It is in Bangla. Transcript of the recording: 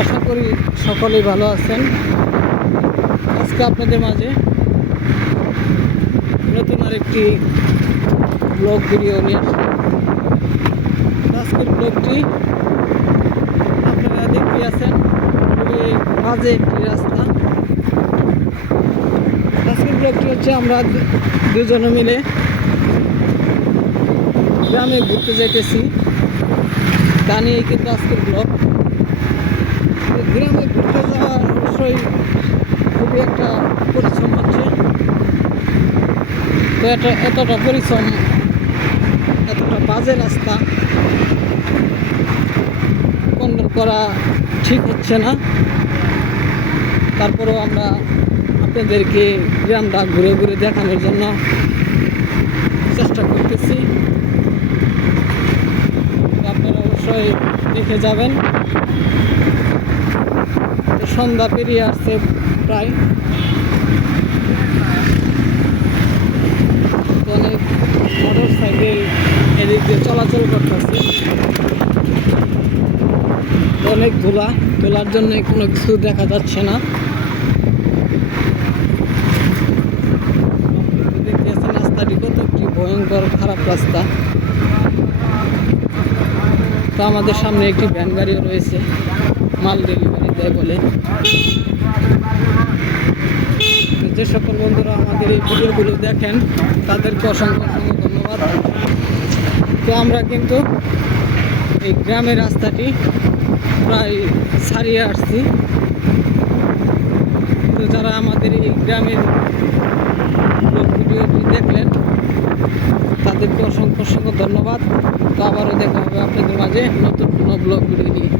আশা করি সকলেই ভালো আছেন। আজকে আপনাদের মাঝে নতুন আরেকটি ব্লগ ভিডিও নিয়ে। আজকের ব্লগটি আপনারা দেখতে আছেন, খুবই বাজে একটি রাস্তা। আজকের ব্লগটি হচ্ছে আমরা দুজনে মিলে গ্রামে ঘুরতে যেতেছি তা নিয়েই কিন্তু আজকের ব্লগ তো গ্রামে ঘুরতে যাওয়া অবশ্যই খুবই একটা পরিশ্রম হচ্ছে। তো এটা এতটা পরিশ্রম, এতটা বাজে রাস্তা কন্ট্রোল করা ঠিক হচ্ছে না। তারপরেও আমরা আপনাদেরকে গ্রামটা ঘুরে ঘুরে দেখানোর জন্য চেষ্টা করতেছি। আপনারা অবশ্যই দেখে যাবেন। সন্ধ্যা পেরিয়ে আসছে। প্রায়। অনেক মোটর সাইকেল এদিক দিয়ে চলাচল করতেছে। অনেক ধুলা তোলার জন্য কোনো কিছু দেখা যাচ্ছে না। তো দেখতে রাস্তাটি কত কি ভয়ঙ্কর, খারাপ রাস্তা। তো আমাদের সামনে একটি ভ্যান গাড়িও রয়েছে, মাল ডেলিভারি দেয় বলে। সকল বন্ধুরা আমাদের এই ভিডিওগুলো দেখেন, তাদেরকে অসংখ্য অসংখ্য ধন্যবাদ। তো আমরা কিন্তু এই গ্রামের রাস্তাটি প্রায় ছাড়িয়ে আসছি। তো যারা আমাদের এই গ্রামের ভিডিওটি দেখলেন, তাদেরকে অসংখ্য অসংখ্য ধন্যবাদ। তো আবারও দেখা হবে আপনাদের মাঝে নতুন কোনো ব্লগ ভিডিও নিয়ে।